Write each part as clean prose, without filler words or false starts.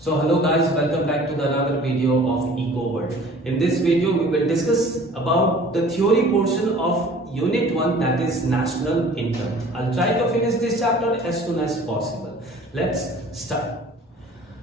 So hello guys, welcome back to another video of Eco World. In this video we will discuss about the theory portion of unit 1, that is national income. I'll try to finish this chapter as soon as possible. Let's start.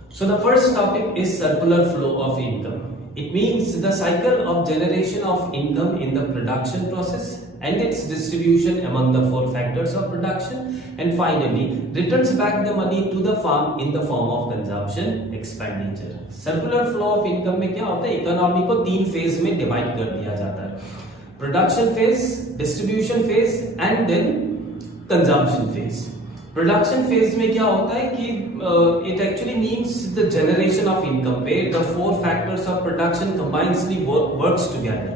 So the first topic is circular flow of income. It means the cycle of generation of income in the production process and its distribution among the four factors of production, and finally returns back the money to the farm in the form of consumption expenditure. Circular flow of income में क्या होता है, इकोनॉमी को तीन फेज में डिवाइड कर दिया जाता है, production phase, distribution phase and then consumption phase. Production phase में क्या होता है कि it actually means the generation of income where the four factors of production combinedly works together.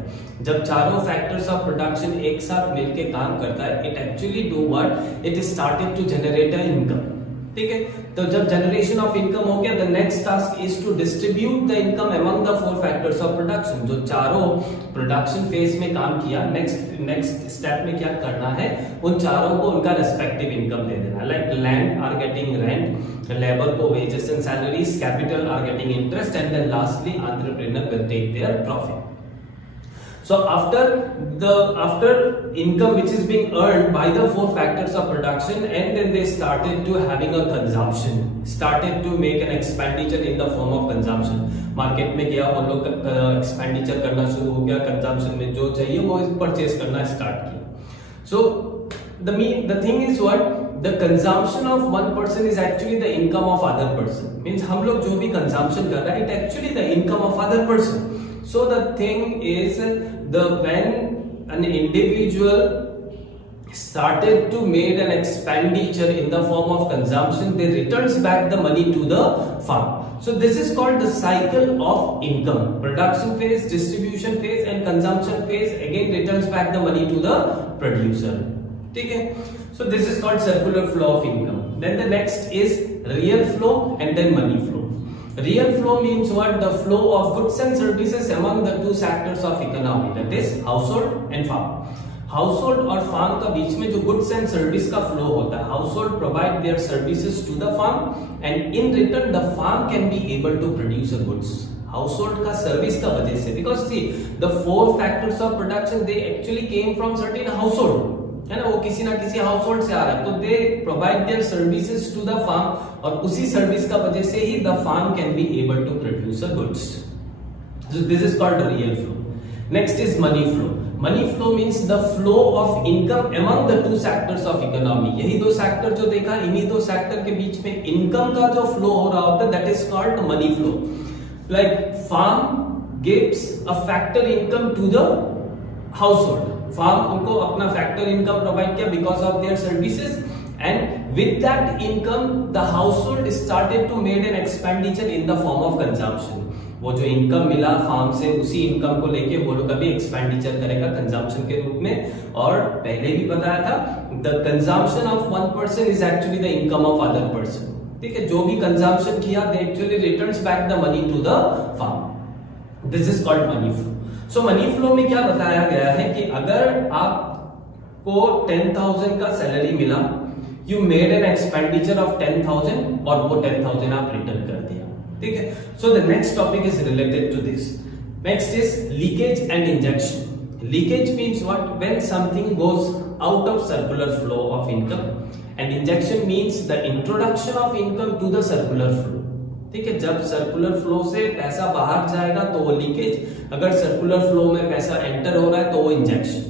जब चारों फैक्टर्स ऑफ प्रोडक्शन एक साथ मिलके काम करता है, it actually do what, it started to generate a income. ठीक है, तो जब जनरेशन ऑफ इनकम हो गया, the next task is to distribute the income among the four factors of production. जो चारों प्रोडक्शन फेज में काम किया, नेक्स्ट स्टेप में क्या करना है, उन चारों को उनका रेस्पेक्टिव इनकम दे देना. Like land are getting rent, labour को wages and salaries, capital are getting interest and then lastly entrepreneur will take their profit. So after income which is being earned by the four factors of production, and then they started to having a consumption, started to make an expenditure in the form of consumption. Market में गया, वो लोग एक्सपेंडिचर करना शुरू हो गया, कंजम्पशन में जो चाहिए वो परचेज करना स्टार्ट किया. So the thing is what, the consumption of one person is actually the income of other person. Means हम लोग जो भी consumption कर रहा है, it actually the income of other person. So the thing is, when an individual started to make an expenditure in the form of consumption, they returns back the money to the farm. So this is called the cycle of income. Production phase, distribution phase and consumption phase again returns back the money to the producer. Okay? So this is called circular flow of income. Then the next is real flow and then money flow. Real flow means what? The flow of goods and services among the two sectors of economy, that is household and farm. Household और farm का बीच में जो goods and service का flow होता है, household provide their services to the farm and in return the farm can be able to produce a goods. Household का service का वजह से, because see the four factors of production they actually came from certain household, है ना, वो किसी ना किसी हाउसहोल्ड से आ रहा है, तो they provide their services to the firm और उसी सर्विस का वजह से ही the firm can be able to produce a goods. So this is called real flow. Next is money flow. Money flow means the flow of income among the two sectors of economy. यही दो सेक्टर जो देखा, इन्हीं दो सेक्टर के बीच में इनकम का जो फ्लो हो रहा होता है, that is called money flow. Like firm gives a factor income to the household. Firm उनको अपना फैक्टर इनकम प्रोवाइड किया because of their services, and with that income the household started to made an expenditure in the form of consumption. वो जो इनकम मिला फार्म से, उसी इनकम को लेके वो लोग अभी एक्सपेंडिचर करेगा कंजम्पशन के रूप में. और पहले भी बताया था, the consumption of one person is actually the income of other person. ठीक है, जो भी कंजम्पशन किया they actually returns back the money to the firm. This is called money flow. So money flow में क्या बताया गया है कि अगर आपको 10,000 का सैलरी मिला, you made an expenditure of 10,000 और वो 10,000 आप रिटर्न कर दिया. ठीक है, so the next topic is related to this. Next is leakage and injection. Leakage means what, when something goes out of circular flow of income, and injection means the introduction of income to the circular flow. ठीक है, जब circular flow से पैसा बाहर जाएगा तो वो लीकेज, अगर सर्कुलर फ्लो में पैसा एंटर हो रहा है तो वो इंजेक्शन.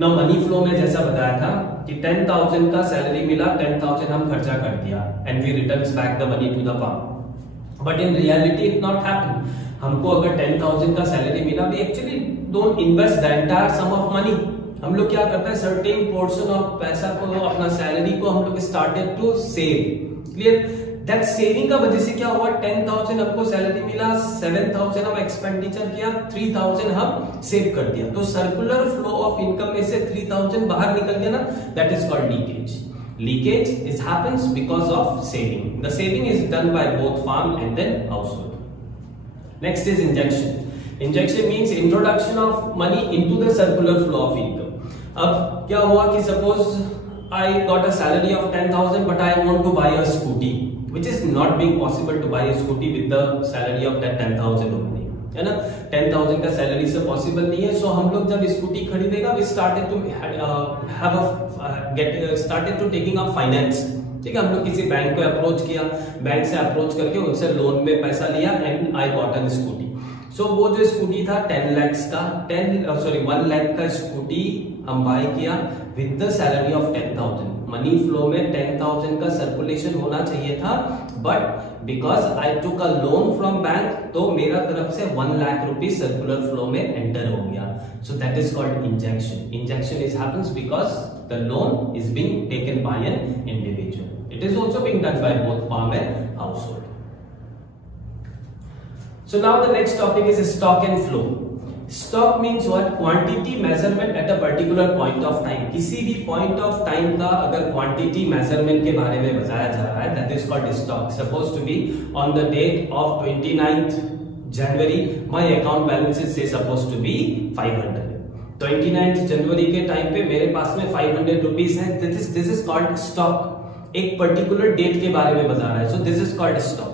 ना मनी फ्लो में जैसा बताया था कि 10,000 का सैलरी मिला, 10,000 हम खर्चा कर दिया and we returns back the money to the firm. But in reality it not happen. हमको अगर 10,000 का सैलरी मिला, we actually don't invest the entire sum of money. हम लोग क्या करते हैं, सर्टेन पोर्शन ऑफ पैसा को, अपना सैलरी को हम लोग started to save. Clear? That saving का वजह से क्या हुआ, 10,000 हमको सैलरी मिला, 7,000 हम एक्सपेंडिचर किया, 3,000 हम सेव कर दिया. तो सर्कुलर फ्लो ऑफ इनकम में से 3,000 बाहर निकल गया ना, that is called leakage. Leakage is happens because of saving. The saving is done by both firm and then household. Next is injection. Injection means introduction of money into the circular flow of income. अब क्या हुआ कि suppose I got a salary of 10,000 but I want to buy a scooty. which is not being possible to buy a scooty with the salary of that 10,000 only, है ना. 10,000 का सैलरी से पॉसिबल नहीं है. सो हम लोग जब स्कूटी खरीदेगा we started to taking up finance. ठीक है, हम लोग किसी बैंक को अप्रोच किया, बैंक से अप्रोच करके उनसे लोन में पैसा लिया and I bought an scooty. So वो जो स्कूटी था 1 लाख का स्कूटी हम बाय किया with the salary of 10,000. Money flow में 10,000 का सर्कुलेशन होना चाहिए था, but because I took a loan from bank तो मेरा तरफ से 1 लाख रुपीज सर्कुलर फ्लो में एंटर हो गया. So that is called injection. Injection is happens because the loan is being taken by an individual. It is also being done by both farm and household. So now the next topic is stock and flow. Stock means what? Quantity measurement at a particular point of time. किसी भी point of time का अगर quantity measurement के बारे में बताया जा रहा है, that is called stock. Supposed to be on the date of 29th January, my account balance is say supposed to be 500. 29th जनवरी के टाइम पे मेरे पास में 500 रुपीज है. This is called stock. एक पर्टिकुलर डेट के बारे में बता रहा है. सो this is called stock.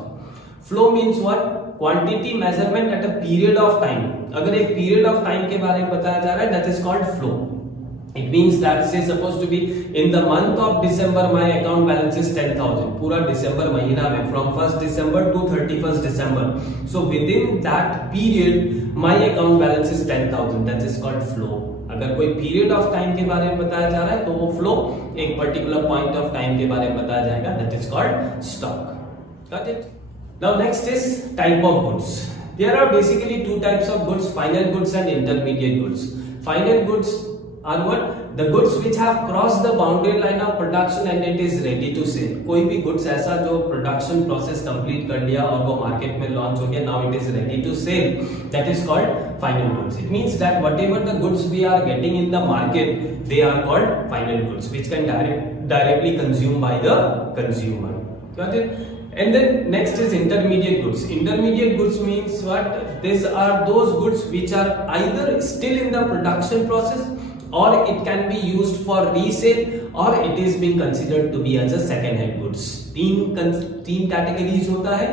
Flow means what? Quantity measurement at a period of time. अगर एक पीरियड ऑफ टाइम के बारे में बताया जा रहा है, that is called flow. It means that say suppose to be in the month of December my account balance is 10,000. पूरा दिसंबर महीना में from 1st December to 31st December. So within that period my account balance is 10,000. That is called flow. अगर कोई period of time के बारे में बताया जा रहा है तो वो फ्लो एक पर्टिकुलर पॉइंट ऑफ टाइम के बारे में बताया जाएगा. That is called stock. Got it? Now next is type of goods. There are basically two types of goods, final goods and intermediate goods. Final goods are what? The goods which have crossed the boundary line of production and it is ready to sell. कोई भी गुड्स ऐसा जो production process complete कर लिया और वो मार्केट में launch हो गया, now it is ready to sell, that is called final goods. It means that whatever the goods we are getting in the market, they are called final goods which can directly consumed by the consumer. Got it? And then next is intermediate goods. Intermediate goods means what? These are those goods which are either still in the production process or it can be used for resale or it is being considered to be as a second hand goods. तीन categories होता है.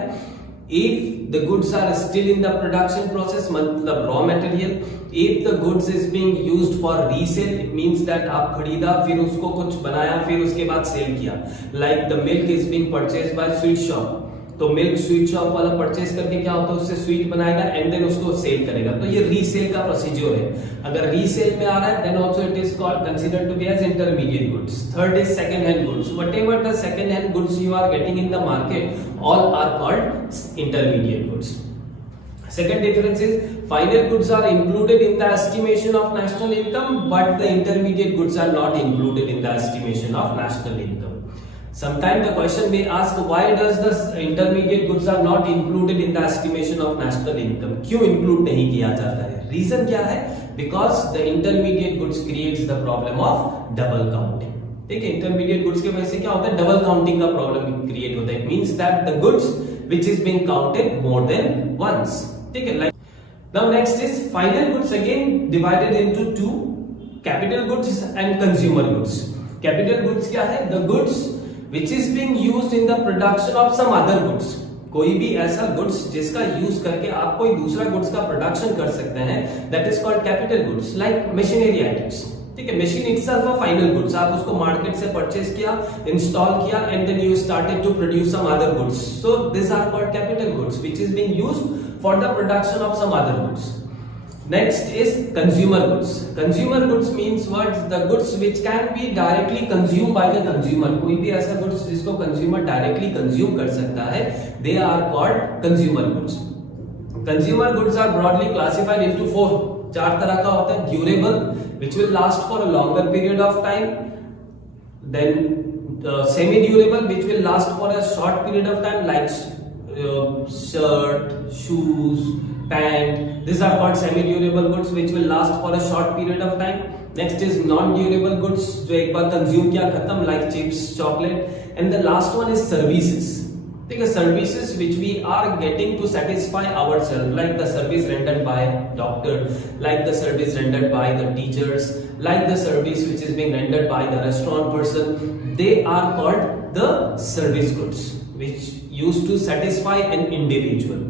If the goods are still in the production process, मतलब raw material. If the goods is being used for resale, it means that आप खरीदा फिर उसको कुछ बनाया फिर उसके बाद सेल किया. Like the milk is being purchased by sweet shop. तो मिल्क स्वीट शॉप वाला परचेज करके क्या होता है, उससे स्वीट बनाएगा एंड देन उसको सेल करेगा. तो ये रीसेल का प्रोसीजर है. अगर रीसेल में आ रहा है then also it is called considered to be as intermediate goods. Third is second hand goods. Whatever the second hand goods you are getting in the market, all are called intermediate goods. Second difference is final goods are included in the estimation of national income, but the intermediate goods are not included in the estimation of national income. Sometimes the question may ask, why does the intermediate goods are not included in the estimation of national income? क्यों include नहीं किया जाता है? Reason क्या है? Because the intermediate goods creates the problem of double counting. ठीक है, intermediate goods के वजह से क्या होता है, double counting का problem create होता है. It means that the goods which is being counted more than once. ठीक है. Now next is final goods, again divided into two: capital goods and consumer goods. Capital goods क्या है? The goods which is being used in the production of some other goods. कोई भी ऐसा गुड्स जिसका यूज करके आप कोई दूसरा गुड्स का प्रोडक्शन कर सकते हैं, that is called capital goods. Like machinery items. ठीक है, machine itself a final goods. आप उसको मार्केट से परचेज किया, इंस्टॉल किया and then you started to produce some other goods. So this are called capital goods which is being used for the production of some other goods. Next is consumer goods. Consumer goods means what? The goods which can be directly consumed by the consumer. कोई भी ऐसा goods जिसको consumer directly consume कर सकता है, they are called consumer goods. Consumer goods are broadly classified into four. चार तरह का होता है. Durable, which will last for a longer period of time. Then semi-durable, which will last for a short period of time, like shirt, shoes, pant. These are called semi-durable goods which will last for a short period of time. Next is non-durable goods जो एक बार consume किया खत्म, like chips, chocolate. And the last one is services. ठीक है, services which we are getting to satisfy ourselves, like the service rendered by doctor, like the service rendered by the teachers, like the service which is being rendered by the restaurant person. They are called the service goods. which used to satisfy an individual.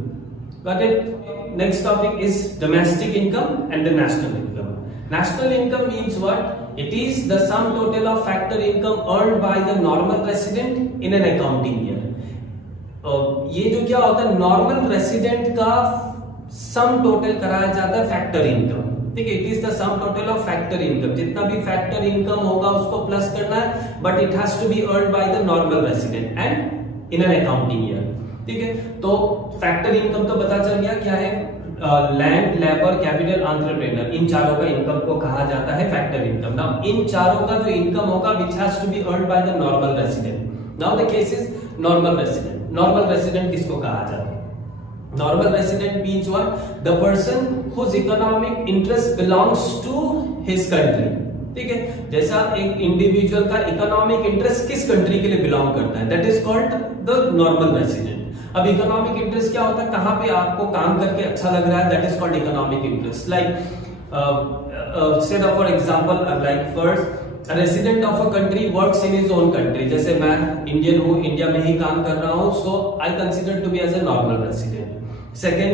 Got it? Next topic is domestic income and the national income. National income means what? It is the sum total of factor income earned by the normal resident in an accounting year. ये जो क्या होता है, normal resident का sum total कराया जाता है factor income. ठीक है, it is the sum total of factor income. जितना भी फैक्टर इनकम होगा उसको प्लस करना है, but it has to be earned by the normal resident and in an accounting year. ठीक है, तो फैक्टर इनकम तो पता चल गया क्या है. लैंड, लेबर, कैपिटल, एंटरप्रेन्योर, इन चारों का इनकम को कहा जाता है फैक्टर इनकम. नाउ इन चारों का जो इनकम होगा which has to be earned by the normal resident. Now the case is normal resident. Normal resident किसको कहा जाता है? Normal resident means what? The person whose economic interest belongs to his country. ठीक है, जैसा एक इंडिविजुअल का इकोनॉमिक इंटरेस्ट किस कंट्री के लिए बिलोंग करता है, that is called the normal resident. अब इकोनॉमिक इंटरेस्ट क्या होता है? कहां पे आपको काम करके अच्छा लग रहा है, that is called economic interest. Like say for example, like first resident of a country works in his own country. जैसे मैं इंडियन हूं, इंडिया में ही काम कर रहा हूं, so I consider to be as a normal resident. Second,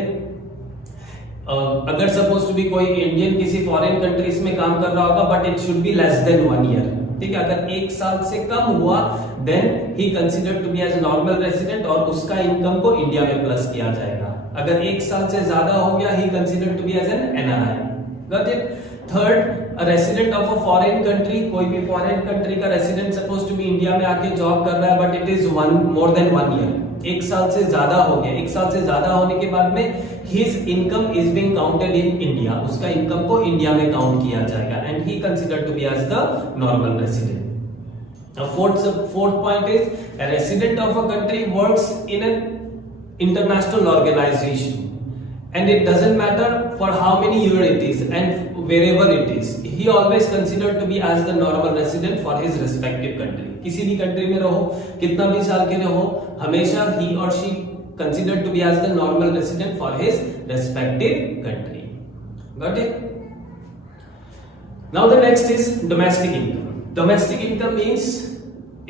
अगर सपोज टू बी कोई इंडियन किसी फॉरेन कंट्रीज में काम कर रहा होगा, but it should be less than 1 year. ठीक है, अगर 1 साल से कम हुआ then he consider to be as normal resident और उसका इनकम को इंडिया में प्लस किया जाएगा. अगर 1 साल से ज्यादा हो गया, he consider to be as an NRI. Got it? Third, resident of a foreign country. कोई भी फॉरेन कंट्री का resident suppose to be India में आके जॉब कर रहा है, but it is more than 1 year. 1 साल से ज्यादा हो गया. 1 साल से ज्यादा होने के बाद में his income is being counted in India. उसका इनकम को इंडिया में काउंट किया जाएगा and he consider to be as the normal resident. Fourth point is a resident of a country works in an international organization and it doesn't matter for how many years it is and wherever it is, he always considered to be as the normal resident for his respective country. किसी भी कंट्री में रहो, कितना भी साल के लिए हो, हमेशा he or she considered to be as the normal resident for his respective country. Got it? Now the next is domestic income. Domestic income means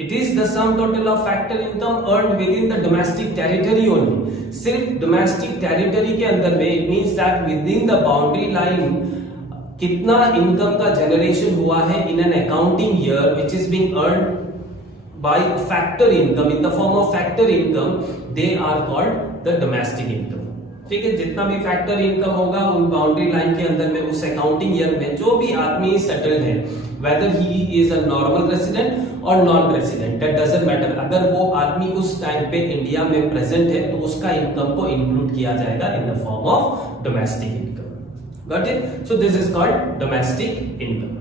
it is the sum total of factor income earned within the domestic territory only. सिर्फ domestic territory के अंदर में, it means that within the boundary line कितना इनकम का जनरेशन हुआ है in an accounting year which is being earned by factor income in the form of factor income, they are called the domestic income. ठीक है, जितना भी फैक्टर इनकम होगा उन बाउंड्री लाइन के अंदर में उस अकाउंटिंग ईयर में जो भी आदमी सेटल्ड है, whether he is a normal resident और non resident, that doesn't matter. अगर वो आदमी उस टाइम पे इंडिया में प्रेजेंट है तो उसका इनकम को इंक्लूड किया जाएगा इन the form of domestic income. Got it? So this is called domestic income.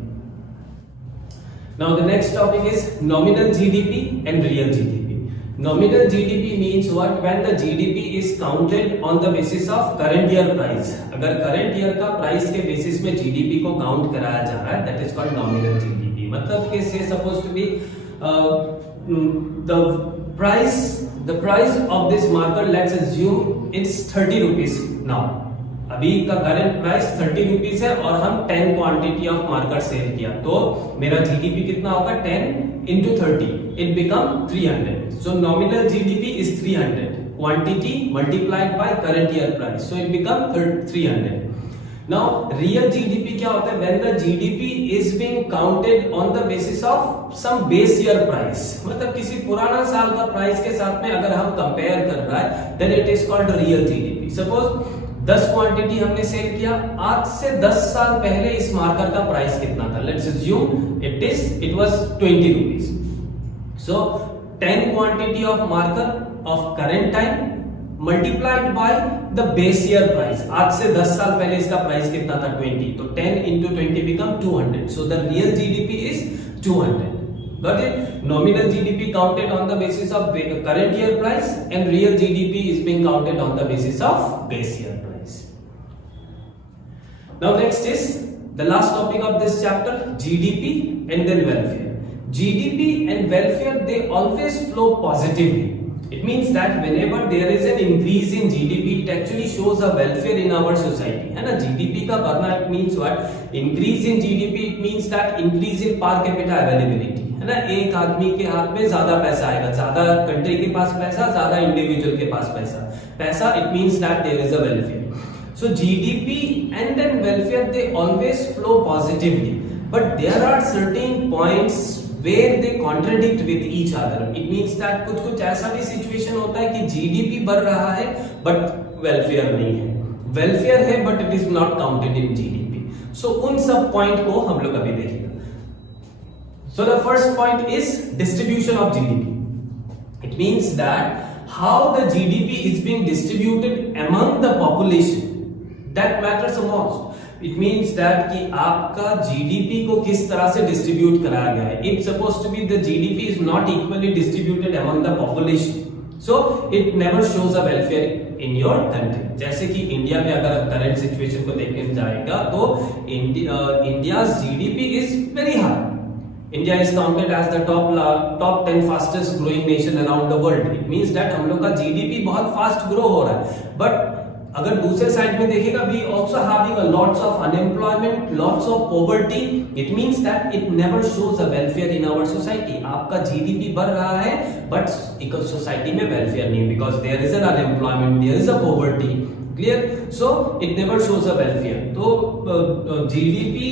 Now the next topic is nominal GDP and real GDP. Nominal GDP means what? When the GDP is counted on the basis of current year price. अगर current year का price के basis में GDP को count कराया जा रहा है, that is called nominal GDP. मतलब कि say supposed to be the price of this marker, let's assume it's 30 rupees now. अभी का करंट प्राइस 30 रुपीज है और हम 10 क्वांटिटी ऑफ मार्कर सेल किया, तो मेरा जीडीपी कितना होगा? 10 into 30, it become 300. So nominal GDP is 300. Quantity multiplied by current year price, so it become 300. Now real GDP क्या होता है? When the GDP is being counted on the basis of some base year price, मतलब किसी पुराना साल का प्राइस के साथ में अगर हम कंपेयर कर रहा है, then it is called real GDP. Suppose 10 क्वांटिटी हमने सेल किया, आज से 10 साल पहले इस मार्कर का प्राइस कितना था? लेट्स अज्यूम इट वाज 20 रुपीस. So 10 quantity of marker of current time multiplied by the base year price. आज से 10 साल पहले इसका प्राइस कितना था? 20. तो 10 into 20 become 200. So the real GDP is 200. Got it? Nominal GDP counted on the basis of current year price and real GDP is being counted on the basis of base year price. Now next is the last topic of this chapter, GDP and then welfare. GDP and welfare, they always flow positively. It means that whenever there is an increase in GDP, it actually shows a welfare in our society. है ना? GDP का बढ़ना, it means what? Increase in GDP, it means that increase in per capita availability. है ना, एक आदमी के हाथ में ज्यादा पैसा आएगा, ज्यादा कंट्री के पास पैसा, ज्यादा इंडिविजुअल के पास पैसा, it means that there is a welfare. So GDP and then welfare, they always flow positively, but there are certain points where they contradict with each other. It means that कुछ ऐसा भी सिचुएशन होता है कि GDP बढ़ रहा है बट वेलफेयर नहीं है, वेलफेयर है but it is not counted in GDP. सो उन सब पॉइंट को हम लोग अभी देखेंगे. So the first point is distribution of GDP. It means that how the GDP is being distributed among the population, that matters most. It means that कि आपका GDP को किस तरह से डिस्ट्रीब्यूट कराया गया है. It's supposed to be the GDP is not equally distributed among the population, so it never shows a welfare in your country. जैसे कि इंडिया में अगर करंट सिचुएशन को देखने जाएगा तो India's GDP is very high. India is counted as the top 10 fastest growing nation around the world. It means that हम लोग का GDP बहुत फास्ट ग्रो हो रहा है. बट अगर दूसरे साइड में देखेगा, we also having a lots of unemployment, lots of poverty. It means that it never shows a welfare in our society. आपका GDP बढ़ रहा है बट सोसाइटी में वेलफेयर नहीं, because there is an unemployment, there is a poverty. Clear? So it never shows a welfare. तो GDP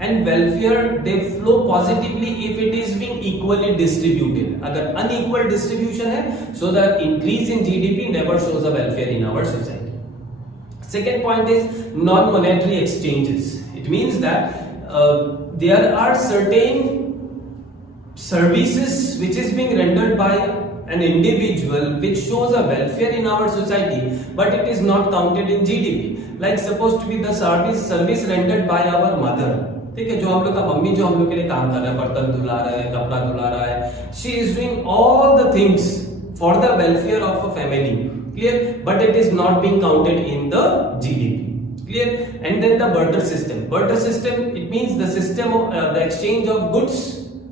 and welfare, they flow positively if it is being equally distributed. अगर unequal distribution है, so the increase in GDP never shows a welfare in our society. Second point is non-monetary exchanges. It means that there are certain services which is being rendered by an individual which shows a welfare in our society, but it is not counted in GDP. Like supposed to be the service rendered by our mother. ठीक है, जो हम लोग का मम्मी जो हम लोग के लिए काम कर रहा है, बर्तन धुला रहा है, कपड़ा धुला रहा है, she is doing all the things for the welfare of a family. Clear? But it is not being counted in the GDP. Clear? And then the barter system. Barter system, it means the system of the exchange of goods,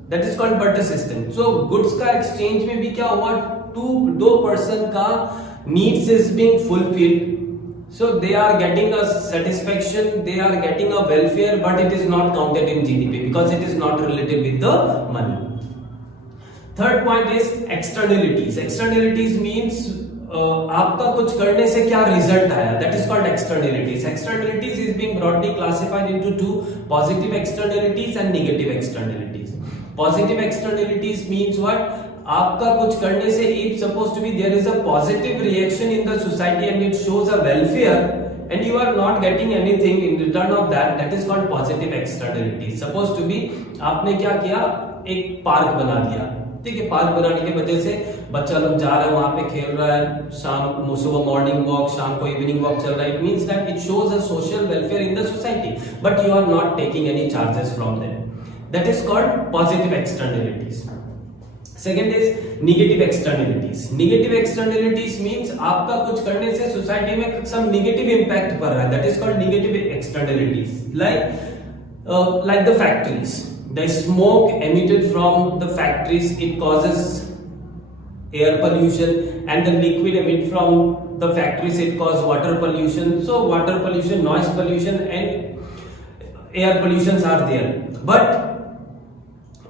that is called barter system. So goods का exchange में भी क्या हुआ, दो person का needs is being fulfilled. So they are getting a satisfaction, they are getting a welfare, but it is not counted in GDP because it is not related with the money. Third point is externalities. Externalities means आपका कुछ करने से क्या रिजल्ट आया, that is called externalities. Externalities is being broadly classified into two: positive externalities and negative externalities. Positive externalities means what? आपका कुछ करने से if supposed to be there is a positive reaction in the society and it shows a welfare and you are not getting anything in return of that, that is called positive externalities. Supposed to be आपने क्या किया, एक पार्क बना दिया, ठीक है, पार्क बनाने की वजह से बच्चा लोग जा रहा है, वहां पे खेल रहा है, शाम सुबह मॉर्निंग वॉक, शाम को इवनिंग वॉक चल रहा है. It means that it shows a social welfare in the society, but you are not taking any charges from them. That is called positive externalities. Second is negative externalities. Negative externalities means आपका कुछ करने से सोसाइटी में सम negative impact पड़ रहा है. That is called negative externalities. like the factories, the smoke emitted from the factories, it causes air pollution, and the liquid emit from the factories, it causes water pollution. So water pollution, noise pollution and air pollutions are there,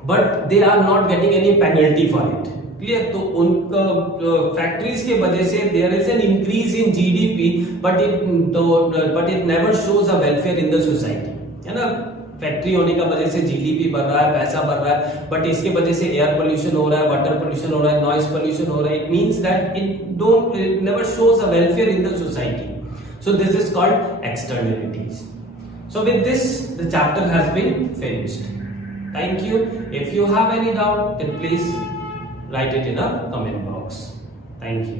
but they are not getting any penalty for it. Clear? तो उनका फैक्ट्रीज के वजह से there is an increase in GDP, but it never shows a welfare in the society. है ना, फैक्ट्री होने का वजह से जीडीपी बढ़ रहा है, पैसा बढ़ रहा है, बट इसके वजह से एयर पोल्यूशन हो रहा है, वाटर पोल्यूशन हो रहा है, नॉइज पोल्यूशन हो रहा है. It means that it never shows a welfare in the society. So this is called externalities. So with this, the chapter has been finished. Thank you. If you have any doubt, then please write it in a comment box. Thank you.